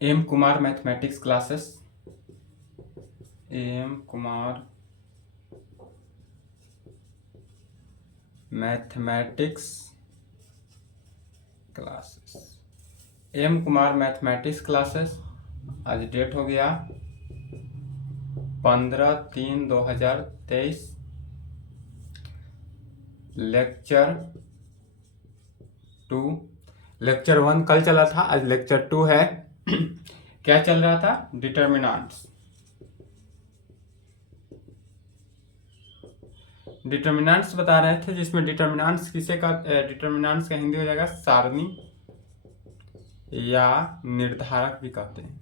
M Kumar mathematics classes, M Kumar mathematics classes, M Kumar mathematics classes. आज date हो गया 15/3/2023। Lecture 2, lecture 1 कल चला था, आज लेक्चर 2 है। क्या चल रहा था? डिटर्मिनेंट्स। डिटर्मिनेंट्स बता रहे थे, जिसमें डिटर्मिनेंट्स डिटर्मिनेंट्स का हिंदी हो जाएगा सारणी या निर्धारक भी कहते हैं।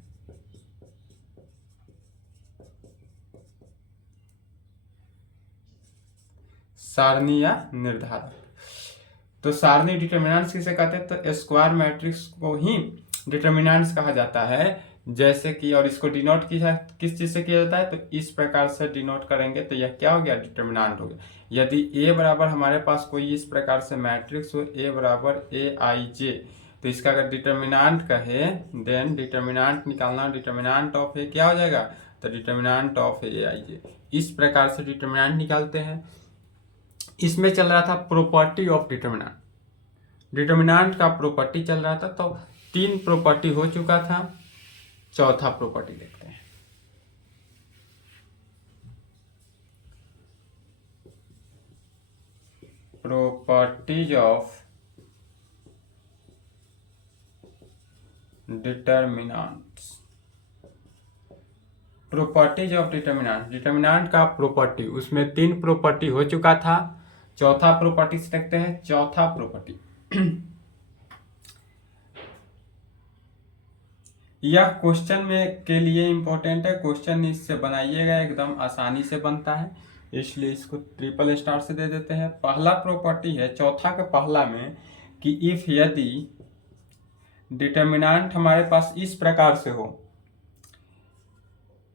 सारणी या निर्धारक। तो सारणी डिटर्मिनेंट्स किसे कहते हैं? तो स्क्वायर मैट्रिक्स को ही डिटर्मिनेंट्स कहा जाता है। जैसे कि, और इसको डिनोट किस चीज से किया जाता है? तो इस प्रकार से डिनोट करेंगे तो यह क्या हो गया? डिटर्मिनेंट हो गया। यदि ए बराबर हमारे पास कोई इस प्रकार से मैट्रिक्स हो, ए बराबर ए आई जे, तो इसका अगर डिटर्मिनेंट कहे, देन डिटर्मिनेंट निकालना, डिटर्मिनेंट ऑफ ए क्या हो जाएगा? तो डिटर्मिनेंट ऑफ ए आई जे। इस प्रकार से डिटर्मिनेंट निकालते हैं। इसमें चल रहा था प्रॉपर्टी ऑफ डिटर्मिनेंट, डिटर्मिनेंट का प्रॉपर्टी चल रहा था। तो 3 प्रॉपर्टी हो चुका था, चौथा प्रॉपर्टी देखते हैं। Properties of determinants, properties of determinant, determinant का प्रॉपर्टी, उसमें 3 प्रॉपर्टी हो चुका था, चौथा प्रॉपर्टी से देखते हैं। चौथा प्रॉपर्टी यह क्वेश्चन में के लिए इंपॉर्टेंट है। क्वेश्चन इससे बनाइएगा, एकदम आसानी से बनता है, इसलिए इसको ट्रिपल स्टार से दे देते हैं। पहला प्रॉपर्टी है चौथा के पहला में कि इफ यदि डिटर्मिनेंट हमारे पास इस प्रकार से हो,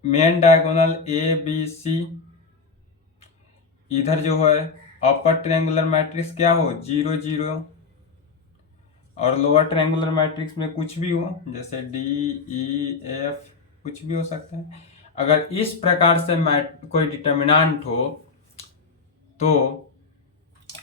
main diagonal a b c, इधर जो है अपर ट्रायंगुलर मैट्रिक्स क्या हो? 0 0, और लोअर ट्रायंगुलर मैट्रिक्स में कुछ भी हो, जैसे डी ई एफ, कुछ भी हो सकता है। अगर इस प्रकार से कोई डिटर्मिनेंट हो तो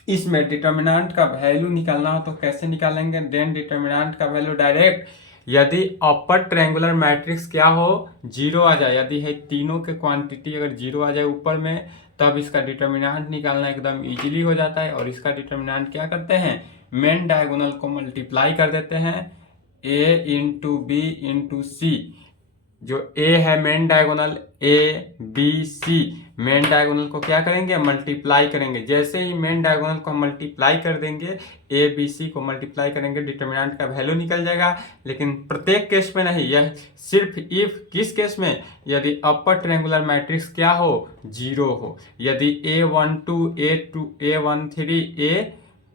इसमें डिटर्मिनेंट का वैल्यू निकालना हो तो कैसे निकालेंगे? देन डिटर्मिनेंट का वैल्यू डायरेक्ट, यदि अपर ट्रायंगुलर मैट्रिक्स क्या हो? 0 आ जाए, यदि है तीनों के क्वांटिटी अगर 0 आ जाए ऊपर में, तब इसका डिटर्मिनेंट निकालना एकदम इजीली हो जाता है। और इसका डिटर्मिनेंट क्या करते हैं? मेन डायगोनल को मल्टीप्लाई कर देते हैं, a into b into c. जो a है main diagonal, a b c, main diagonal को क्या करेंगे? मल्टीप्लाई करेंगे। जैसे ही मेन डायगोनल को मल्टीप्लाई कर देंगे, ए बी सी को मल्टीप्लाई करेंगे, डिटर्मिनेंट का वैल्यू निकल जाएगा। लेकिन प्रत्येक केस में नहीं, यह सिर्फ इफ किस केस में? यदि अपर ट्रायंगुलर मैट्रिक्स क्या हो? 0 हो। यदि A12 A2 A13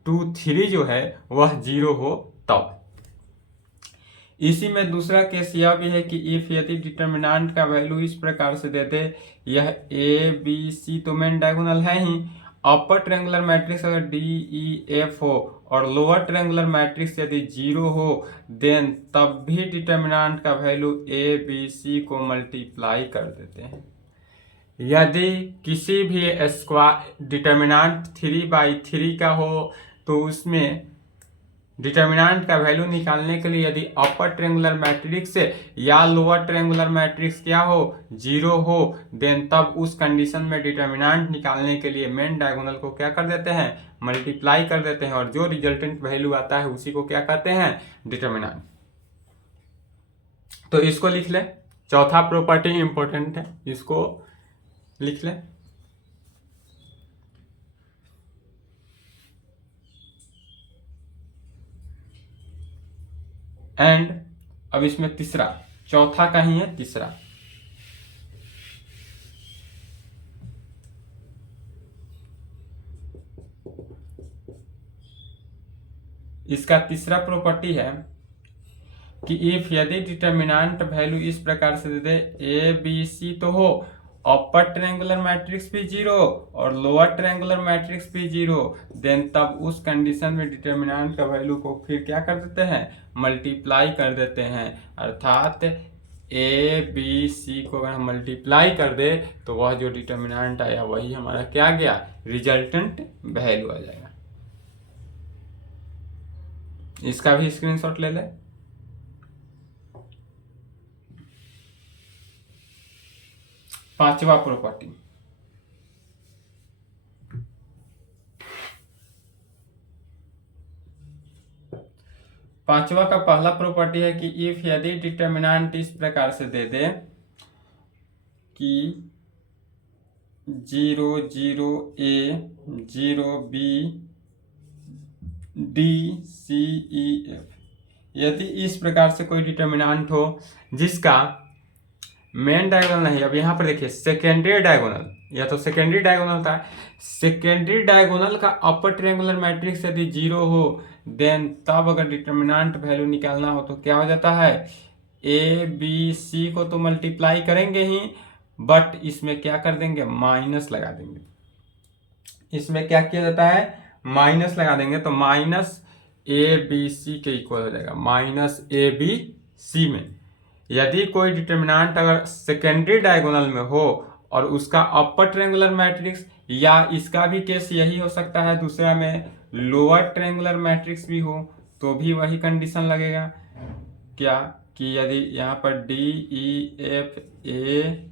A23 जो है वह 0 हो तब। इसी में दूसरा केस यह भी है कि इफ यदि डिटर्मिनेंट का वैल्यू इस प्रकार से दे दे, यह ए बी सी तो मेन डायगोनल है ही, अपर ट्रायंगुलर मैट्रिक्स अगर डी ई एफ हो और लोअर ट्रायंगुलर मैट्रिक्स यदि 0 हो, देन तब भी डिटर्मिनेंट का वैल्यू ए बी सी को मल्टीप्लाई कर देते हैं। यदि किसी भी स्क्वायर डिटर्मिनेंट 3/3 का हो तो उसमें डिटर्मिनेंट का वैल्यू निकालने के लिए यदि अपर ट्रायंगुलर मैट्रिक्स या लोअर ट्रायंगुलर मैट्रिक्स क्या हो? 0 हो, देन तब उस कंडीशन में डिटर्मिनेंट निकालने के लिए मेन डायगोनल को क्या कर देते हैं? मल्टीप्लाई कर देते हैं, और जो रिजल्टेंट वैल्यू आता है उसी को क्या कहते हैं? डिटर्मिनेंट। तो इसको लिख ले, चौथा प्रॉपर्टी इंपॉर्टेंट है, इसको लिख ले। एंड अब इसमें तीसरा, चौथा का ही है तीसरा, इसका तीसरा प्रॉपर्टी है कि इफ यदि डिटर्मिनेंट वैल्यू इस प्रकार से दे दे, ए बी सी तो हो, अपर ट्रायंगुलर मैट्रिक्स भी जीरो और लोअर ट्रायंगुलर मैट्रिक्स भी जीरो, देन तब उस कंडीशन में डिटर्मिनेंट का वैल्यू को फिर क्या कर देते हैं, मल्टीप्लाई कर देते हैं। अर्थात ए बी सी को अगर हम मल्टीप्लाई कर दे तो वह जो डिटर्मिनेंट आया वही हमारा क्या गया, रिजल्टेंट वैल्यू आ जाएगा। इसका भी स्क्रीनशॉट ले ले। पांचवा प्रॉपर्टी, पांचवा का पहला प्रॉपर्टी है कि इफ यदि डिटर्मिनेंट इस प्रकार से दे दे कि 0 0 a 0 b d c e f, यदि इस प्रकार से कोई डिटर्मिनेंट हो जिसका मेन डायगोनल नहीं, अब यहाँ पर देखिए सेकेंडरी डायगोनल, या तो सेकेंडरी डायगोनल था, सेकेंडरी डायगोनल का अपर ट्रायंगुलर मैट्रिक्स यदि जीरो हो देन तब अगर डिटर्मिनेंट वैल्यू निकालना हो तो क्या हो जाता है, ए बी सी को तो मल्टीप्लाई करेंगे ही, बट इसमें क्या कर देंगे, माइनस लगा देंगे। इसमें क्या किया जाता है, माइनस लगा देंगे, तो माइनस ए बी सी के इक्वल हो जाएगा, माइनस ए बी सी में यदि कोई डिटर्मिनेंट अगर सेकेंडरी डायगोनल में हो और उसका अपर ट्रायंगुलर मैट्रिक्स, या इसका भी केस यही हो सकता है दूसरा में लोअर ट्रायंगुलर मैट्रिक्स भी हो तो भी वही कंडीशन लगेगा, क्या कि यदि यहाँ पर d e f a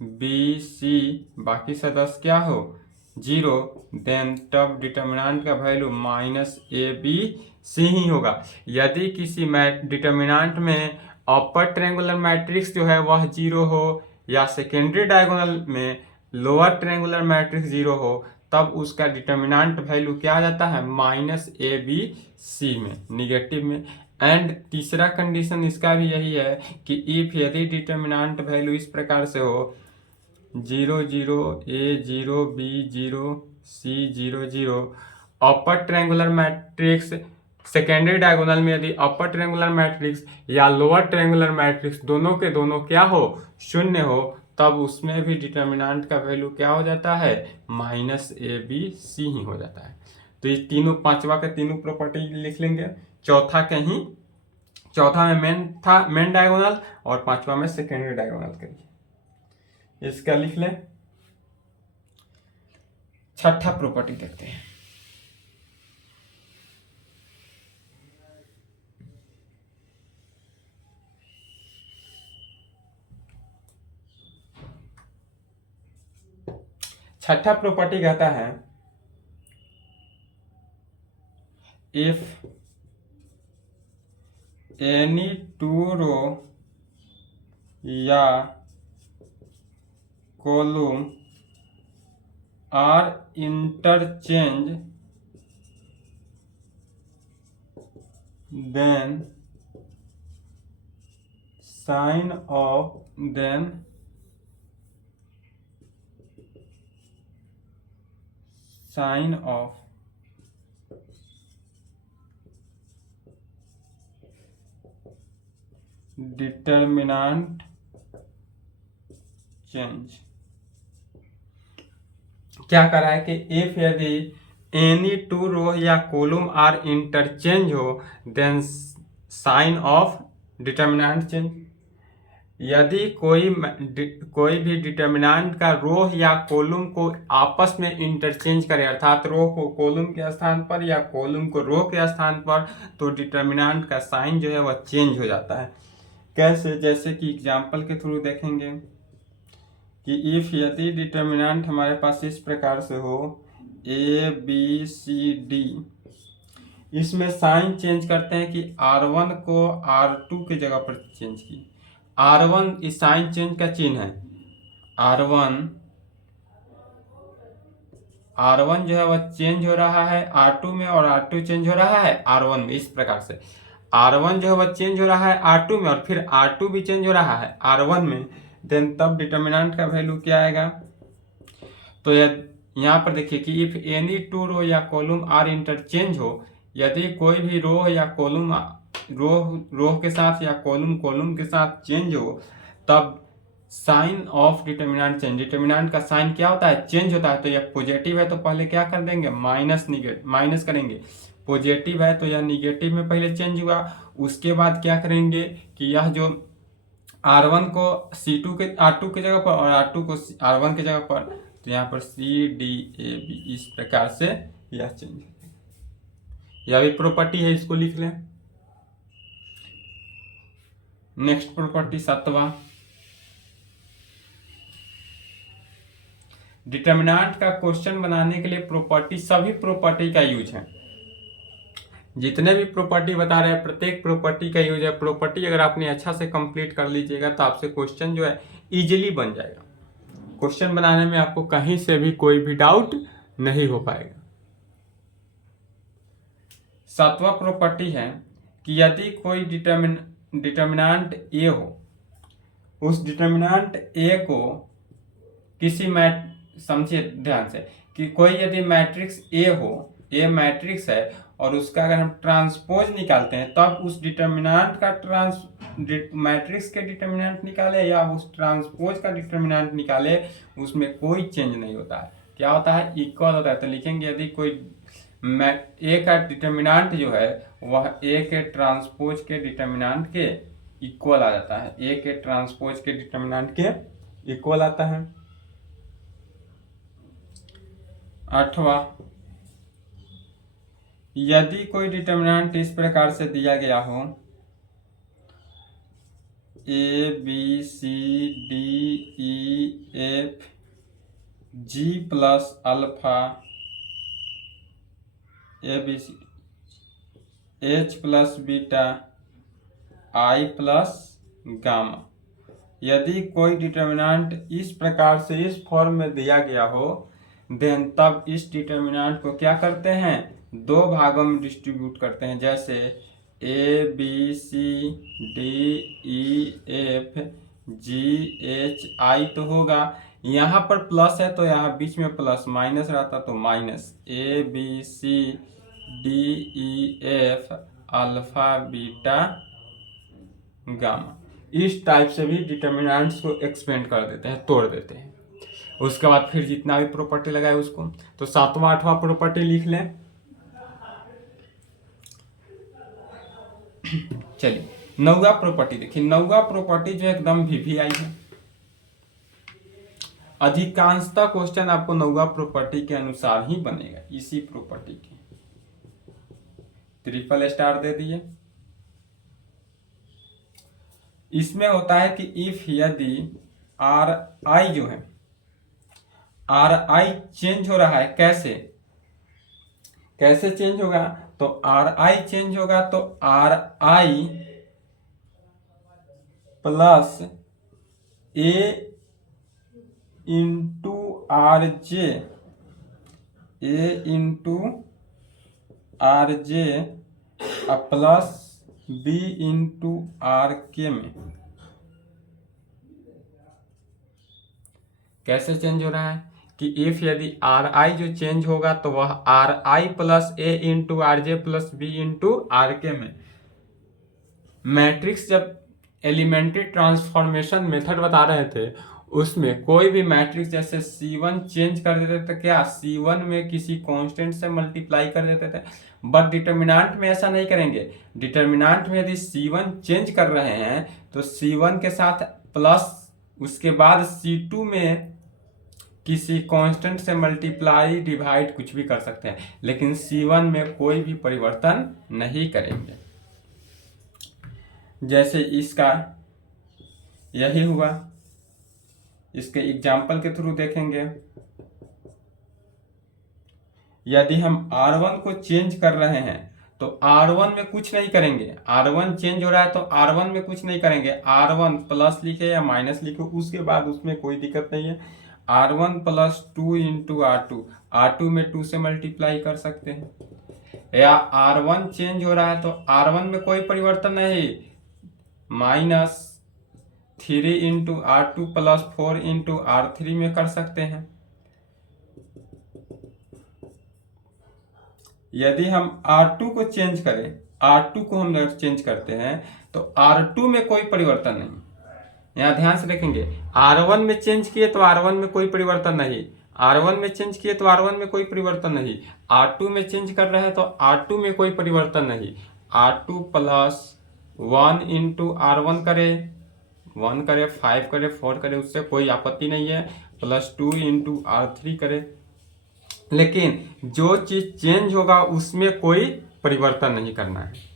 b c बाकी सदस्य क्या हो, जीरो, देन तब डिटर्मिनेंट का value minus a b c ही होगा। यदि किसी डिटर्मिनेंट में अपर ट्रायंगुलर मैट्रिक्स जो है वह जीरो हो या सेकेंडरी डायगोनल में लोअर ट्रायंगुलर मैट्रिक्स जीरो हो तब उसका डिटर्मिनेंट वैल्यू क्या आ जाता है, माइनस ए बी सी में, निगेटिव में। एंड तीसरा कंडीशन इसका भी यही है कि इफ यदि डिटर्मिनेंट वैल्यू इस प्रकार से हो 0 0 a 0 b 0 c 0 0, upper triangular matrix secondary diagonal में यदि अपर ट्रायंगुलर मैट्रिक्स या लोअर ट्रायंगुलर मैट्रिक्स दोनों के दोनों क्या हो, शून्य हो, तब उसमें भी डिटर्मिनेंट का वैल्यू क्या हो जाता है, माइनस ए बी सी ही हो जाता है। तो ये तीनों, पांचवा के तीनों प्रॉपर्टी लिख लेंगे। चौथा कहीं, चौथा में मेन डायगोनल और पांचवा में सेकेंडरी डायगोनल करिए, इसका लिख लें। छठा प्रॉपर्टी देखते हैं। छठा प्रॉपर्टी कहता है इफ एनी टू रो या column are interchange then sign of determinant change. क्या कर रहा है कि इफ यदि एनी टू रो या कॉलम आर इंटरचेंज हो then sign of determinant change. यदि कोई भी डिटर्मिनेंट का रो या कॉलम को आपस में इंटरचेंज करे, अर्थात रो को कॉलम के स्थान पर या कॉलम को रो के स्थान पर, तो डिटर्मिनेंट का साइन जो है वह चेंज हो जाता है। कैसे, जैसे कि एग्जांपल के थ्रू देखेंगे कि इफ यदि डिटर्मिनेंट हमारे पास इस प्रकार से हो ए बी सी डी, इसमें साइन चेंज करते हैं कि R1 को R2 की जगह पर चेंज की। R1 इस साइन चेंज का चिन्ह है, R1 जो है वह चेंज हो रहा है R2 में और R2 चेंज हो रहा है R1 में। इस प्रकार से R1 जो है वह चेंज हो रहा है R2 में और फिर R2 भी चेंज हो रहा है R1 में, देन तब डिटर्मिनेंट का वैल्यू क्या आएगा। तो यहाँ पर देखिए कि इफ एनी टू रो या कॉलम आर इंटरचेंज हो, यदि कोई भी रो या कॉलम रो के साथ या कॉलम के साथ चेंज हो, तब sign of determinant change, determinant का साइन क्या होता है, चेंज होता है। तो यह पॉजिटिव है तो पहले क्या कर देंगे, माइनस करेंगे। पॉजिटिव है तो यह निगेटिव में पहले चेंज हुआ, उसके बाद क्या करेंगे कि यह जो R1 को C2 के R2 की जगह पर और R2 को R1 की जगह पर, तो यहाँ पर CDAB इस प्रकार से यह चेंज हो जाएगा। यह भी प्रॉपर्टी है, इसको लिख लें। नेक्स्ट प्रॉपर्टी 7वां, डिटर्मिनेंट का क्वेश्चन बनाने के लिए प्रॉपर्टी, सभी प्रॉपर्टी का यूज है। जितने भी प्रॉपर्टी बता रहे हैं प्रत्येक प्रॉपर्टी का यूज है। प्रॉपर्टी अगर आपने अच्छा से कंप्लीट कर लीजिएगा तो आपसे क्वेश्चन जो है इजीली बन जाएगा। क्वेश्चन बनाने में आपको कहीं से भी कोई भी डाउट नहीं हो पाएगा। 7वां प्रॉपर्टी है कि यदि कोई डिटर्मिनेंट ए हो, उस डिटर्मिनेंट ए को किसी समझिए ध्यान से कि कोई यदि मैट्रिक्स ए हो, ए मैट्रिक्स है और उसका अगर हम ट्रांसपोज निकालते हैं तब उस डिटर्मिनेंट का मैट्रिक्स के डिटर्मिनेंट निकाले या उस ट्रांसपोज का डिटर्मिनेंट निकाले, उसमें कोई चेंज नहीं होता है। क्या होता है, इक्वल होता है। तो लिखेंगे यदि कोई ए का डिटर्मिनेंट जो है वह ए के ट्रांसपोज के डिटर्मिनेंट के इक्वल आ जाता है, ए के ट्रांसपोज के डिटर्मिनेंट के इक्वल आता है। 8वां, यदि कोई डिटर्मिनेंट इस प्रकार से दिया गया हो, a b c d e f g plus alpha a b c h plus beta i plus gamma, यदि कोई डिटर्मिनेंट इस प्रकार से इस फॉर्म में दिया गया हो, देन तब इस डिटर्मिनेंट को क्या करते हैं, दो भागों में डिस्ट्रीब्यूट करते हैं। जैसे a b c d e f g h i तो होगा, यहाँ पर प्लस है तो यहाँ बीच में प्लस, माइनस रहता तो minus, a b c d e f alpha beta gamma. इस टाइप से भी डिटर्मिनेंट्स को एक्सपेंड कर देते हैं, तोड़ देते हैं। उसके बाद फिर जितना भी प्रॉपर्टी लगाए उसको, तो 7वां 8वां प्रॉपर्टी लिख लें। चलिए 9वां प्रॉपर्टी देखिए। 9वां प्रॉपर्टी जो एकदम वीवीआई है। अधिकांशतः क्वेश्चन आपको 9वां प्रॉपर्टी के अनुसार ही बनेगा, इसी प्रॉपर्टी के। ट्रिपल स्टार दे दिए। इसमें होता है कि इफ यदि आर आई जो है, आर आई चेंज हो रहा है, कैसे चेंज होगा, तो आर आई चेंज होगा तो r i plus a into r j, a into r j plus b into r k में कैसे चेंज हो रहा है कि इफ यदि आर आई जो चेंज होगा तो वह r i plus a into r j plus b into r k में। मैट्रिक्स जब एलिमेंट्री ट्रांसफॉर्मेशन मेथड बता रहे थे उसमें कोई भी मैट्रिक्स जैसे C1 चेंज कर देते थे, क्या C1 में किसी कांस्टेंट से मल्टीप्लाई कर देते थे, बट डिटर्मिनेंट में ऐसा नहीं करेंगे। डिटर्मिनेंट में यदि C1 चेंज कर रहे हैं तो C1 के साथ प्लस उसके बाद C2 में किसी कांस्टेंट से मल्टीप्लाई डिवाइड कुछ भी कर सकते हैं, लेकिन C1 में कोई भी परिवर्तन नहीं करेंगे। जैसे इसका यही हुआ, इसके एग्जाम्पल के थ्रू देखेंगे। यदि हम R1 को चेंज कर रहे हैं तो R1 में कुछ नहीं करेंगे, R1 चेंज हो रहा है तो R1 में कुछ नहीं करेंगे। R1 प्लस लिखे या माइनस लिखे उसके बाद उसमें कोई दिक्कत नहीं है। R1 plus 2 into R2, R2 में 2 से मल्टीप्लाई कर सकते हैं। या R1 चेंज हो रहा है तो R1 में कोई परिवर्तन नहीं, minus 3 into R2 plus 4 into R3 में कर सकते हैं। यदि हम R2 को चेंज करें, R2 को हम चेंज करते हैं तो R2 में कोई परिवर्तन नहीं, यहाँ ध्यान से देखेंगे, R1 में चेंज किए तो R1 में कोई परिवर्तन नहीं, R1 में चेंज किए तो R1 में कोई परिवर्तन नहीं, R2 में चेंज कर रहे हैं तो R2 में कोई परिवर्तन नहीं। R2 प्लस 1 इंटू R1 करे, 1 करे, 5 करे, 4 करे, उससे कोई आपत्ति नहीं है, प्लस 2 इंटू R3 करे, लेकिन जो चीज चेंज होगा उसमें कोई परिवर्तन नहीं करना है।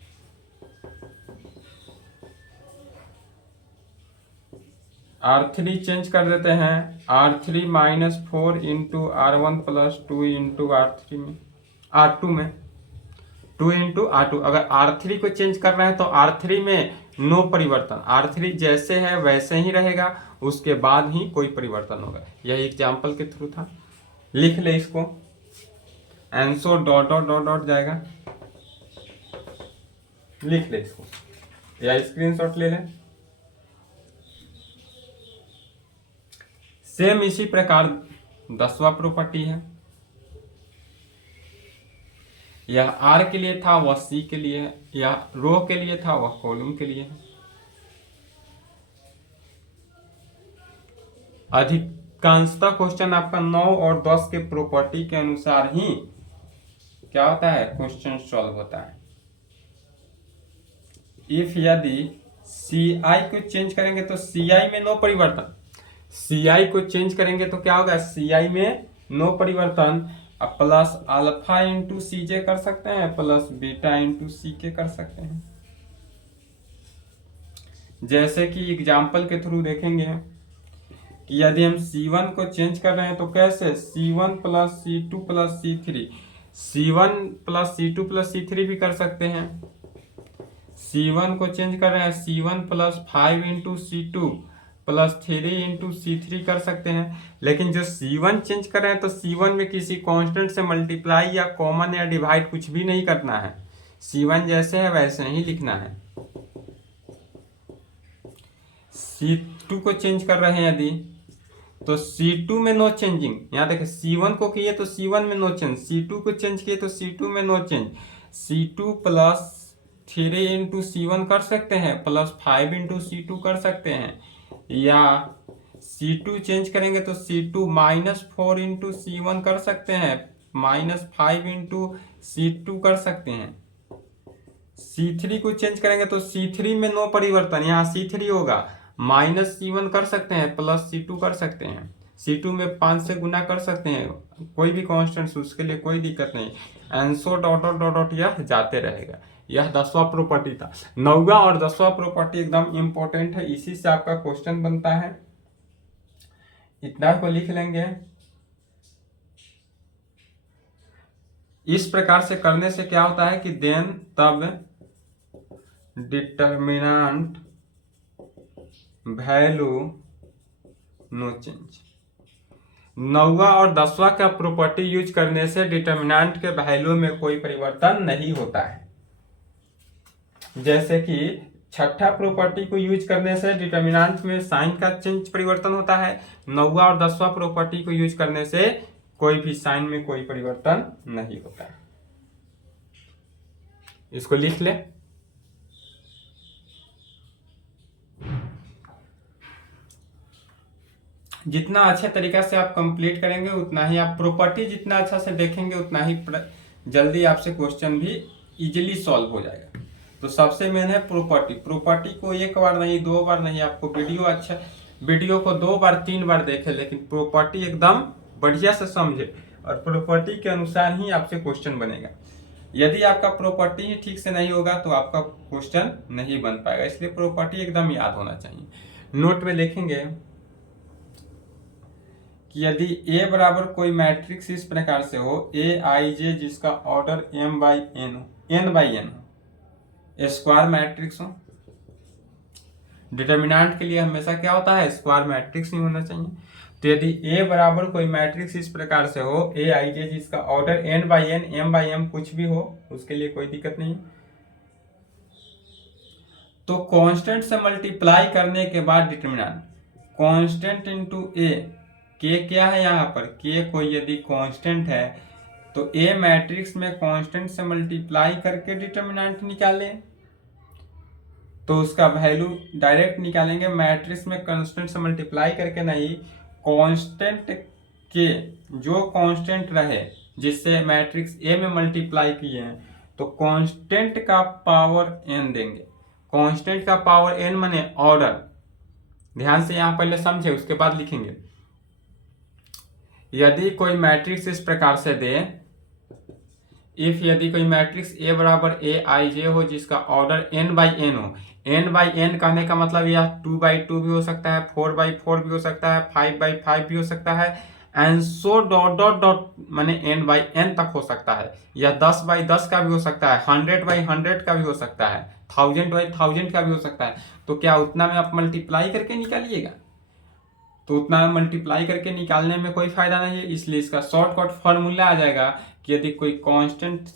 R3 चेंज कर देते हैं, R3 minus 4 into R1 plus 2 into R3 में, R2 में 2 इंटू R2। अगर R3 को चेंज कर रहे हैं तो R3 में नो परिवर्तन, R3 जैसे है वैसे ही रहेगा, उसके बाद ही कोई परिवर्तन होगा। यह एग्जाम्पल के थ्रू था, लिख ले इसको, answer dot dot dot dot जाएगा, लिख ले इसको या स्क्रीनशॉट ले ले। सेम इसी प्रकार 10वां प्रॉपर्टी है, यह R के लिए था, वह C के लिए है, यह रो के लिए था, वह कॉलम के लिए है। अधिकांशतः क्वेश्चन आपका 9 और 10 के प्रॉपर्टी के अनुसार ही क्या होता है, क्वेश्चन सॉल्व होता है। इफ यदि CI को चेंज करेंगे तो CI में नो परिवर्तन, CI को चेंज करेंगे तो क्या होगा, CI में नो परिवर्तन, अब प्लस अल्फा इंटू CJ कर सकते हैं, प्लस बीटा इंटू CK कर सकते हैं। जैसे कि एग्जाम्पल के थ्रू देखेंगे कि यदि हम C1 को चेंज कर रहे हैं तो कैसे, C1 plus C2 plus C3, C1 plus C2 plus C3 भी कर सकते हैं। C1 को चेंज कर रहे हैं, C1 plus 5 into C2 plus 3 into C3 कर सकते हैं। लेकिन जो C1 चेंज कर रहे हैं तो C1 में किसी कांस्टेंट से मल्टीप्लाई या कॉमन या डिवाइड कुछ भी नहीं करना है, C1 जैसे है वैसे ही लिखना है। C2 को चेंज कर रहे हैं यदि तो C2 में नो चेंजिंग, यहाँ देखें C1 को किए तो C1 में नो चेंज, C2 को चेंज किए तो C2 में no change, C2 plus 3 into C1 कर सकते हैं, प्लस 5 इंटू C2 कर सकते हैं, या C2 चेंज करेंगे तो C2 माइनस 4 इंटू C1 कर सकते हैं, माइनस 5 इंटू C2 कर सकते हैं। C3 को चेंज करेंगे तो C3 में नो परिवर्तन, यहाँ C3 होगा, माइनस C1 कर सकते हैं, प्लस C2 कर सकते हैं, C2 में 5 से गुना कर सकते हैं, कोई भी कांस्टेंट, उसके लिए कोई दिक्कत नहीं, answer dot dot dot dot यह जाते रहेगा। यह 10वां प्रॉपर्टी था। 9वां और 10वां प्रॉपर्टी एकदम इंपॉर्टेंट है, इसी से आपका क्वेश्चन बनता है, इतना को लिख लेंगे। इस प्रकार से करने से क्या होता है कि देन तब डिटर्मिनेंट वैल्यू नो चेंज। 9वां और 10वां का प्रॉपर्टी यूज करने से डिटर्मिनेंट के वैल्यू में कोई परिवर्तन नहीं होता है। जैसे कि 6ठा प्रॉपर्टी को यूज करने से डिटर्मिनेंट में साइन का चेंज परिवर्तन होता है, 9वां और 10वां प्रॉपर्टी को यूज करने से कोई भी साइन में कोई परिवर्तन नहीं होता है। इसको लिख ले। जितना अच्छे तरीका से आप कंप्लीट करेंगे उतना ही आप प्रॉपर्टी जितना अच्छा से देखेंगे उतना ही जल्दी आपसे क्वेश्चन भी इजीली सॉल्व हो जाएगा। तो सबसे मेन है प्रॉपर्टी। प्रॉपर्टी को एक बार नहीं, 2 बार नहीं, आपको वीडियो को 2 बार 3 बार देखे, लेकिन प्रॉपर्टी एकदम बढ़िया से समझे और प्रॉपर्टी के अनुसार ही आपसे क्वेश्चन बनेगा। यदि आपका प्रॉपर्टी ही ठीक से नहीं होगा तो आपका क्वेश्चन नहीं बन पाएगा, इसलिए प्रॉपर्टी एकदम याद होना चाहिए। नोट में लिखेंगे कि यदि A बराबर कोई मैट्रिक्स इस प्रकार से हो, Aij जिसका ऑर्डर m बाई n हो, n बाई n हो, स्क्वायर मैट्रिक्स हो। डिटर्मिनेंट के लिए हमेशा क्या होता है, स्क्वायर मैट्रिक्स ही होना चाहिए। तो यदि A बराबर कोई मैट्रिक्स इस प्रकार से हो, Aij जिसका order n by n, m by m कुछ भी हो, उसके लिए कोई दिक्कत नहीं। तो कांस्टेंट से मल्टीप्लाई करने के बाद डिटर्मिनेंट कांस्टेंट इंटू A, के क्या है यहाँ पर, के कोई यदि कांस्टेंट है तो A मैट्रिक्स में कांस्टेंट से मल्टीप्लाई करके डिटर्मिनेंट निकालें। तो उसका वैल्यू डायरेक्ट निकालेंगे मैट्रिक्स में कांस्टेंट से मल्टीप्लाई करके नहीं, कांस्टेंट के जो कांस्टेंट रहे जिससे मैट्रिक्स ए में मल्टीप्लाई किए हैं तो कांस्टेंट का पावर n देंगे। कांस्टेंट का पावर n माने ऑर्डर, ध्यान से यहां पहले समझे उसके बाद लिखेंगे। यदि कोई मैट्रिक्स इस प्रकार से दे, इफ यदि कोई मैट्रिक्स ए बराबर ए आई जे हो जिसका ऑर्डर n बाई एन हो, n बाई एन कहने का मतलब यह 2 बाई 2 भी हो सकता है, 4 बाई 4 भी हो सकता है, 5 बाई 5 भी हो सकता है, and so dot dot dot माने n बाई n तक हो सकता है, या 10 बाई 10 का भी हो सकता है, 100 बाई 100 का भी हो सकता है, 1000 बाई 1000 का भी हो सकता है। तो क्या उतना में आप मल्टीप्लाई करके निकालिएगा? तो उतना मल्टीप्लाई करके निकालने में कोई फायदा नहीं है, इसलिए इसका शॉर्टकट फॉर्मूला आ जाएगा कि यदि कोई कांस्टेंट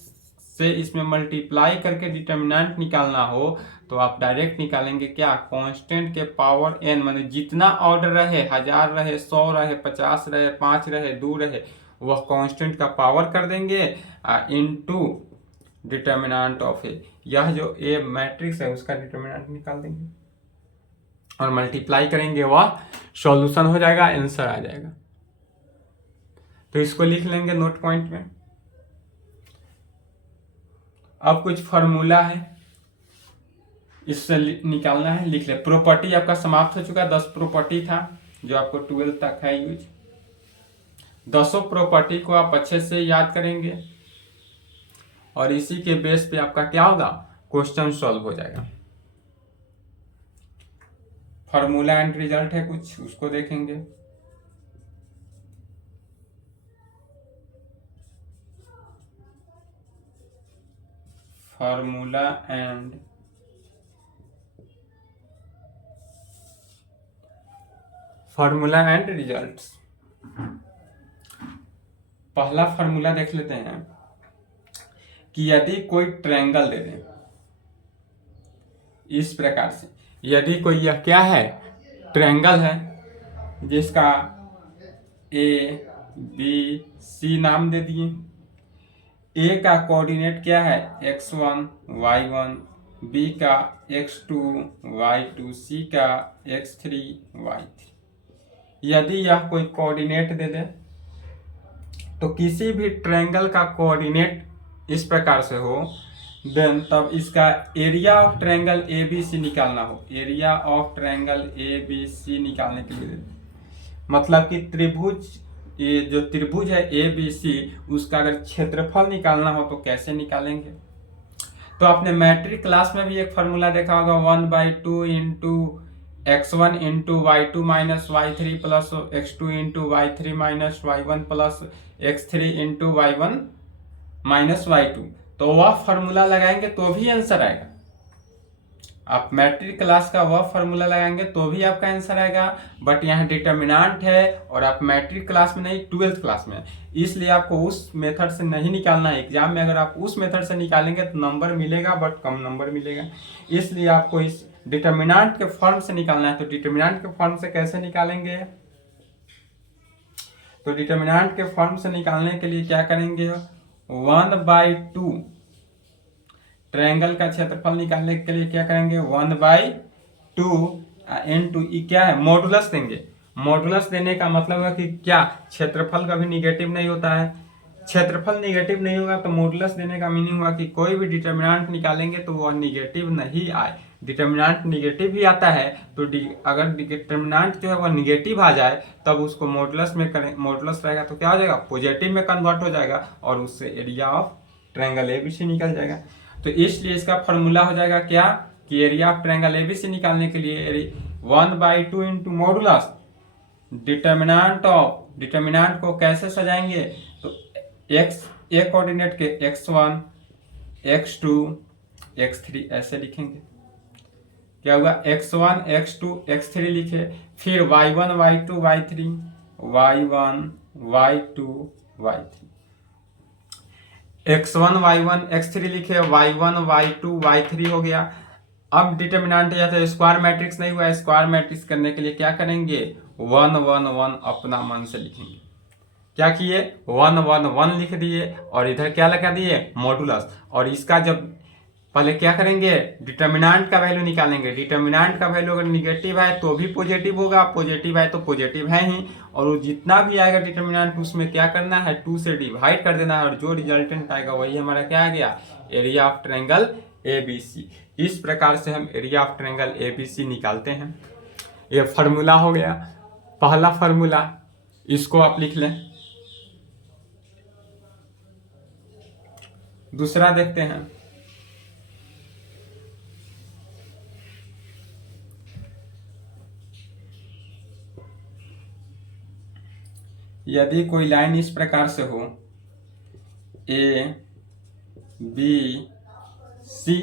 से इसमें मल्टीप्लाई करके डिटर्मिनेंट निकालना हो तो आप डायरेक्ट निकालेंगे क्या, कांस्टेंट के पावर n, माने जितना ऑर्डर रहे, 1000 रहे, 100 रहे, 50 रहे, 5 रहे, 2 रहे, वह कांस्टेंट का पावर कर देंगे इनटू डिटर्मिनेंट ऑफ ए, यह जो ए मैट्रिक्स है उसका डिटर्मिनेंट निकाल देंगे और मल्टीप्लाई करेंगे, वह सॉल्यूशन हो जाएगा, आंसर आ जाएगा। तो इसको लिख लेंगे नोट पॉइंट में। अब कुछ फॉर्मूला है इससे निकालना है, लिख ले। प्रॉपर्टी आपका समाप्त हो चुका, 10 प्रॉपर्टी था जो आपको 12 तक है यूज। 10 प्रॉपर्टी को आप अच्छे से याद करेंगे और इसी के बेस पे आपका क्या होगा, क्वेश्चन सॉल्व हो जाएगा। फॉर्मूला एंड रिजल्ट है कुछ, उसको देखेंगे। Formula and results. पहला फॉर्मूला देख लेते हैं कि यदि कोई ट्रायंगल दे दें इस प्रकार से, यदि कोई यह क्या है, ट्रायंगल है जिसका ए बी सी नाम दे दिए। ए का कोऑर्डिनेट क्या है, x1 y1, बी का x2 y2, सी का x3 y3। यदि यह कोई कोऑर्डिनेट दे दे तो किसी भी ट्रायंगल का कोऑर्डिनेट इस प्रकार से हो, देन तब इसका area of triangle a b c निकालना हो। Area of triangle a b c निकालने के लिए मतलब कि त्रिभुज, ये जो त्रिभुज है ए बी सी, उसका अगर क्षेत्रफल निकालना हो तो कैसे निकालेंगे। तो आपने मैट्रिक क्लास में भी एक फॉर्मूला देखा होगा, 1/2 into x1 into y2 minus y3 plus x2 into y3 minus y1 plus x3 into y1 minus y2। तो वह फॉर्मूला लगाएंगे तो भी आंसर आएगा। आप मैट्रिक क्लास का वह फॉर्मूला लगाएंगे तो भी आपका आंसर आएगा, बट यहाँ डिटर्मिनेंट है और आप मैट्रिक क्लास में नहीं 12th क्लास में, इसलिए आपको उस मेथड से नहीं निकालना है। एग्जाम में अगर आप उस मेथड से निकालेंगे तो नंबर मिलेगा बट कम नंबर मिलेगा, इसलिए आपको इस डिटर्मिनेंट के फॉर्म से निकालना है। तो डिटर्मिनेंट के फॉर्म से कैसे निकालेंगे, तो डिटर्मिनेंट के फॉर्म से निकालने के लिए क्या करेंगे, 1/2 ट्रायंगल का क्षेत्रफल निकालने के लिए क्या करेंगे, 1/2 इंटू क्या है, मॉडुलस देंगे। मॉडुलस देने का मतलब है कि क्या, क्षेत्रफल कभी निगेटिव नहीं होता है, क्षेत्रफल निगेटिव नहीं होगा तो मॉडुलस देने का मीनिंग हुआ कि कोई भी डिटर्मिनेंट निकालेंगे तो वह निगेटिव नहीं आए। डिटर्मिनेंट निगेटिव भी आता है तो अगर डिटर्मिनेंट जो है वह निगेटिव आ जाए तब उसको मॉडुलस में करें, मॉडुलस रहेगा तो क्या हो जाएगा, पॉजिटिव में कन्वर्ट हो जाएगा और उससे एरिया ऑफ ट्रायंगल एबीसी निकल जाएगा। तो इसलिए इसका फॉर्मूला हो जाएगा क्या, कि एरिया ऑफ ट्रायंगल एबीसी निकालने के लिए 1/2 इंटू मॉडुलस डिटर्मिनेंट को कैसे सजाएंगे, तो एक्स ए कोऑर्डिनेट के x1 x2 x3 ऐसे लिखेंगे। क्या हुआ, x1 x2 x3 लिखे, फिर y1 y2 y3 y1 y2 y3, x1 y1 x3 लिखे, y1 y2 y3 हो गया। अब डिटर्मिनेंट या तो स्क्वायर मैट्रिक्स नहीं हुआ, स्क्वायर मैट्रिक्स करने के लिए क्या करेंगे, 1 1 1 अपना मन से लिखेंगे। क्या किए, 1 1 1 लिख दिए और इधर क्या लगा दिए, मॉडुलस। और इसका जब पहले क्या करेंगे, डिटर्मिनेंट का वैल्यू निकालेंगे। डिटर्मिनेंट का वैल्यू अगर निगेटिव है तो भी पॉजिटिव होगा, पॉजिटिव है तो पॉजिटिव है ही, और वो जितना भी आएगा डिटर्मिनेंट उसमें क्या करना है, 2 से डिवाइड कर देना है, और जो रिजल्टेंट आएगा वही हमारा क्या आ गया, एरिया ऑफ ट्रायंगल एबीसी। इस प्रकार से हम एरिया ऑफ ट्रायंगल एबीसी निकालते हैं। ये फार्मूला हो गया, पहला फार्मूला, इसको आप लिख लें। दूसरा देखते हैं, यदि कोई लाइन इस प्रकार से हो, ए बी सी,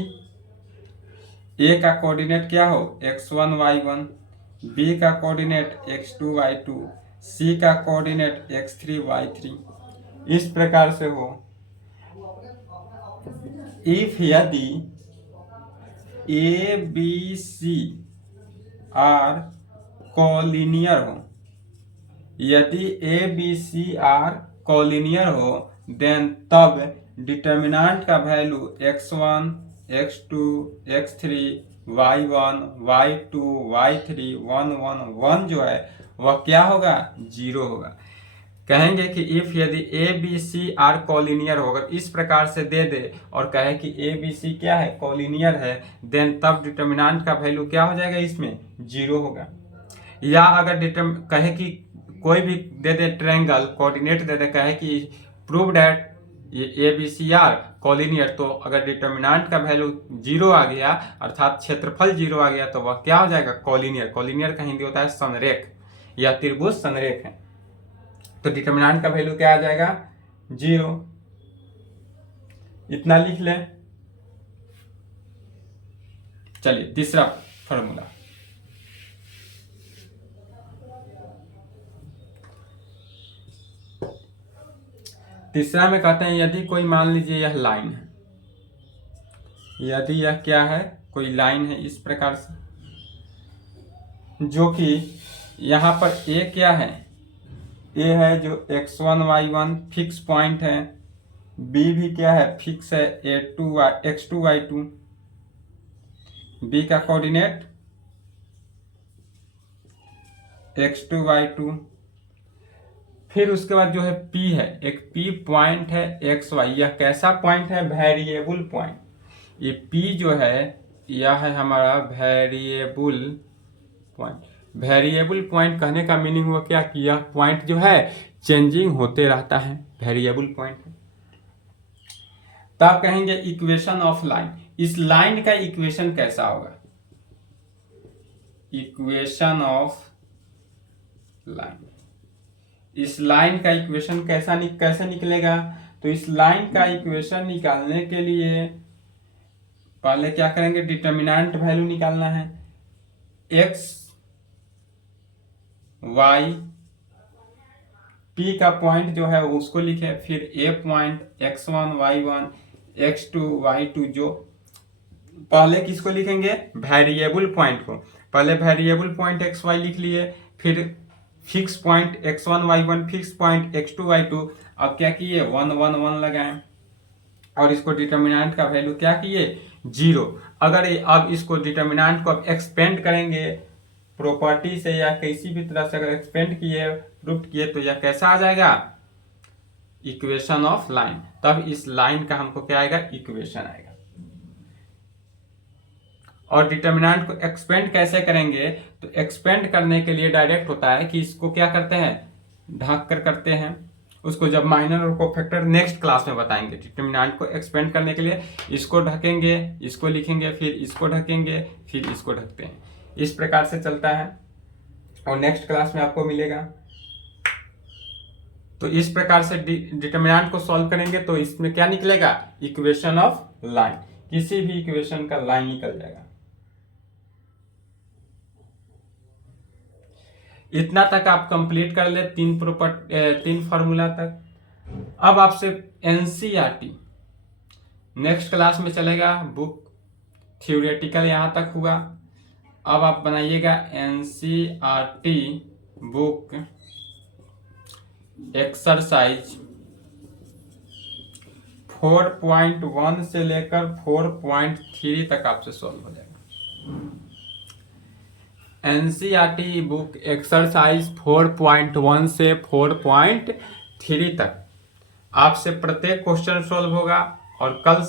ए का कोऑर्डिनेट क्या हो, x1 y1, बी का कोऑर्डिनेट x2 y2, सी का कोऑर्डिनेट x3 y3, इस प्रकार से हो। इफ यदि a b c are collinear हो, यदि a b c are collinear हो, देन तब डिटर्मिनेंट का value x1 x2 x3 y1 y2 y3 1 1 1 जो है वह क्या होगा, 0 होगा। कहेंगे कि इफ यदि a b c are collinear होगा, इस प्रकार से दे दे और कहे कि ए बी सी क्या है, कोलिनियर है, देन तब डिटर्मिनेंट का वैल्यू क्या हो जाएगा, इसमें 0 होगा। या अगर कहे कि कोई भी दे दे ट्रायंगल कोऑर्डिनेट दे दे, कहे कि प्रूव दैट ये a b c are collinear, तो अगर डिटर्मिनेंट का वैल्यू 0 आ गया अर्थात क्षेत्रफल 0 आ गया तो वह क्या हो जाएगा, कोलिनियर। कोलिनियर का हिंदी होता है समरेख या त्रिभुज समरेख है, तो डिटर्मिनेंट का वैल्यू क्या आ जाएगा, 0। इतना लिख लें। चलिए तीसरा फॉर्मूला, तीसरा में कहते हैं यदि कोई मान लीजिए यह लाइन है, यदि यह क्या है, कोई लाइन है इस प्रकार से, जो कि यहाँ पर ए क्या है, ए है जो x1 y1 फिक्स पॉइंट है, बी भी क्या है, फिक्स है x2 y2, बी का कोऑर्डिनेट x2 y2, फिर उसके बाद जो है P है, एक P पॉइंट है एक्स वाई, यह कैसा पॉइंट है, वेरिएबल पॉइंट। ये P जो है यह है हमारा वेरिएबल पॉइंट। वेरिएबल पॉइंट कहने का मीनिंग हुआ क्या कि यह पॉइंट जो है चेंजिंग होते रहता है, वेरिएबल पॉइंट। तब कहेंगे इक्वेशन ऑफ लाइन, इस लाइन का इक्वेशन कैसा होगा, इक्वेशन ऑफ लाइन, इस लाइन का इक्वेशन कैसे निकलेगा, तो इस लाइन का इक्वेशन निकालने के लिए पहले क्या करेंगे, डिटर्मिनेंट वैल्यू निकालना है, x y, p का पॉइंट जो है उसको लिखे, फिर a point x1 y1 x2 y2, जो पहले किसको लिखेंगे, वेरिएबल पॉइंट को। पहले वेरिएबल पॉइंट x y लिख लिए, फिर fix point x1 y1, fix point x2 y2। अब क्या किए, 1 1 1 लगाएं और इसको डिटर्मिनेंट का वैल्यू क्या किए, 0। अगर अब इसको डिटर्मिनेंट को अब एक्सपेंड करेंगे प्रॉपर्टी से या किसी भी तरह से अगर एक्सपेंड किए, प्रूफ किए, तो यह कैसा आ जाएगा, इक्वेशन ऑफ लाइन। तब इस लाइन का हमको क्या आएगा, इक्वेशन आएगा। और डिटर्मिनेंट को एक्सपेंड कैसे करेंगे, तो एक्सपेंड करने के लिए डायरेक्ट होता है कि इसको क्या करते हैं, ढक कर करते हैं, उसको जब माइनर और कोफैक्टर नेक्स्ट क्लास में बताएंगे। डिटर्मिनेंट को एक्सपेंड करने के लिए इसको ढकेंगे, इसको लिखेंगे, फिर इसको ढकेंगे, फिर इसको ढकते हैं, इस प्रकार से चलता है और नेक्स्ट क्लास में आपको मिलेगा। तो इस प्रकार से डिटर्मिनेंट को सॉल्व करेंगे तो इसमें क्या निकलेगा, इक्वेशन ऑफ लाइन, किसी भी इक्वेशन का लाइन निकल जाएगा। इतना तक आप कंप्लीट कर ले, तीन फार्मूला तक। अब आपसे एनसीईआरटी नेक्स्ट क्लास में चलेगा, बुक थ्योरेटिकल यहाँ तक हुआ। अब आप बनाइएगा एनसीईआरटी बुक एक्सरसाइज 4.1 से लेकर 4.3 तक आपसे सॉल्व हो जाएगा। एनसीईआरटी बुक एक्सरसाइज 4.1 से 4.3 तक आपसे प्रत्येक क्वेश्चन सॉल्व होगा। और कल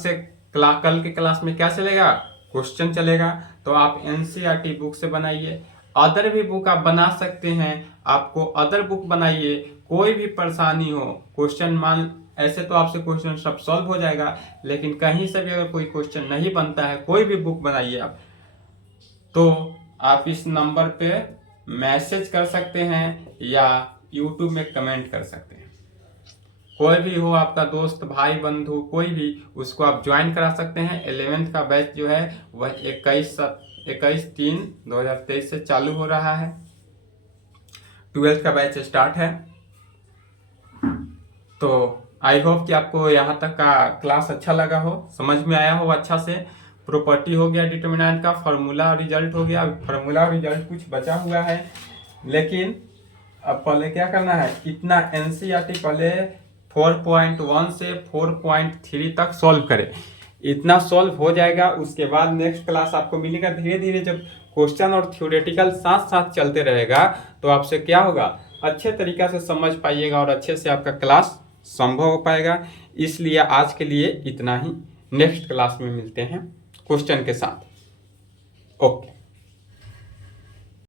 के क्लास में क्या चलेगा, क्वेश्चन चलेगा। तो आप एनसीईआरटी बुक से बनाइए। अदर भी बुक आप बना सकते हैं, आपको अदर बुक बनाइए। कोई भी परेशानी हो, क्वेश्चन मान ऐसे तो आपसे क्वेश्चन सब सॉल्व हो जाएगा, लेकिन कहीं से भी अगर कोई क्वेश्चन नहीं बनता है, कोई भी बुक बनाइए आप, तो आप इस नंबर पे मैसेज कर सकते हैं या यूट्यूब में कमेंट कर सकते हैं। कोई भी हो, आपका दोस्त, भाई, बंधु, कोई भी, उसको आप ज्वाइन करा सकते हैं। 11th का बैच जो है वह 21/3/2023 से चालू हो रहा है। 12th का बैच स्टार्ट है। तो आई होप कि आपको यहाँ तक का क्लास अच्छा लगा हो, समझ में आया हो अच्छा से। प्रॉपर्टी हो गया, डिटर्मिनेंट का फार्मूला, रिजल्ट हो गया। फार्मूला रिजल्ट कुछ बचा हुआ है, लेकिन अब पहले क्या करना है, इतना एनसीईआरटी पहले 4.1 से 4.3 तक सॉल्व करें। इतना सॉल्व हो जाएगा, उसके बाद नेक्स्ट क्लास आपको मिलेगा। धीरे धीरे जब क्वेश्चन और थ्योरेटिकल साथ साथ चलते रहेगा, तो आपसे क्या होगा, अच्छे तरीका से समझ पाइएगा और अच्छे से आपका क्लास संभव हो पाएगा। इसलिए आज के लिए इतना ही। नेक्स्ट क्लास में मिलते हैं क्वेश्चन के साथ। ओके।